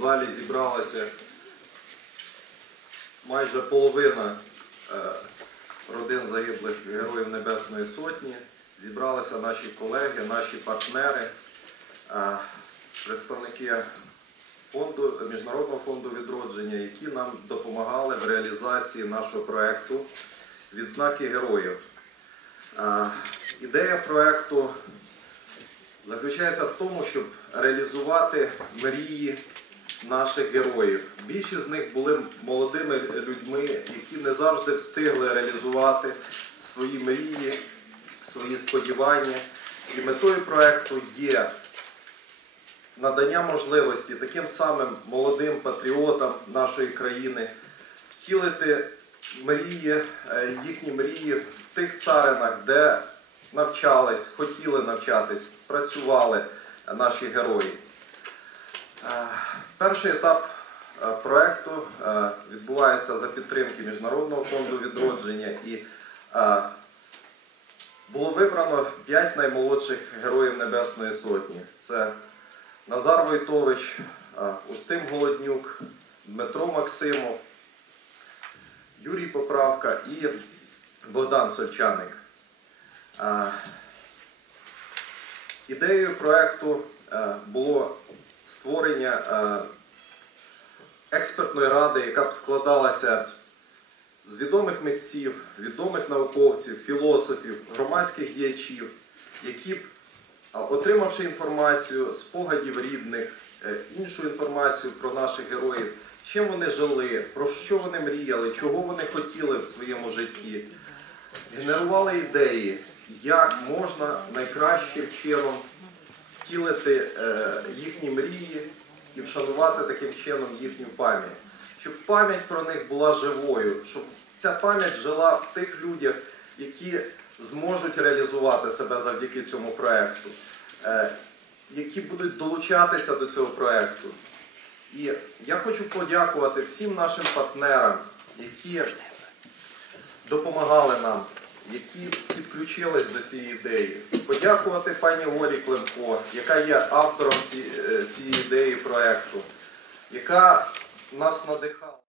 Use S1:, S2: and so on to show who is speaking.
S1: залі зібралася майже половина е, родин загиблих Героїв Небесної Сотні. Зібралися наші колеги, наші партнери, е, представники фонду, Міжнародного фонду відродження, які нам допомагали в реалізації нашого проєкту Відзнаки героїв. Е, Ідея проєкту заключається в тому, щоб реалізувати мрії наших героїв. Більшість з них були молодими людьми, які не завжди встигли реалізувати свої мрії, свої сподівання. І метою проєкту є надання можливості таким самим молодим патріотам нашої країни втілити мрії, е, їхні мрії в тих царинах, де навчались, хотіли навчатись, працювали наші герої. Е, Перший етап е, проекту е, відбувається за підтримки Міжнародного фонду відродження і було вибрано 5 наймолодших героїв Небесної Сотні. Це Назар Войтович, Устим Голоднюк, Дмитро Максимов, Юрій Поправка і Богдан Сольчаник. Ідеєю проекту е, було створення е, експертної ради, яка б складалася з відомих митців, відомих науковців, філософів, громадських діячів, які б, отримавши інформацію, спогадів рідних, е, іншу інформацію про наших героїв, чим вони жили, про що вони мріяли, чого вони хотіли в своєму житті, генерували ідеї, як можна найкращим чином втілити е, їхні мрії і вшанувати таким чином їхню пам'ять. Щоб пам'ять про них була живою, щоб ця пам'ять жила в тих людях, які зможуть реалізувати себе завдяки цьому проєкту, е, які будуть долучатися до цього проєкту. І я хочу подякувати всім нашим партнерам, які допомагали нам, які підключились до цієї ідеї. Подякувати пані Олі Климко, яка є автором е, цієї ідеї проєкту, яка нас надихала.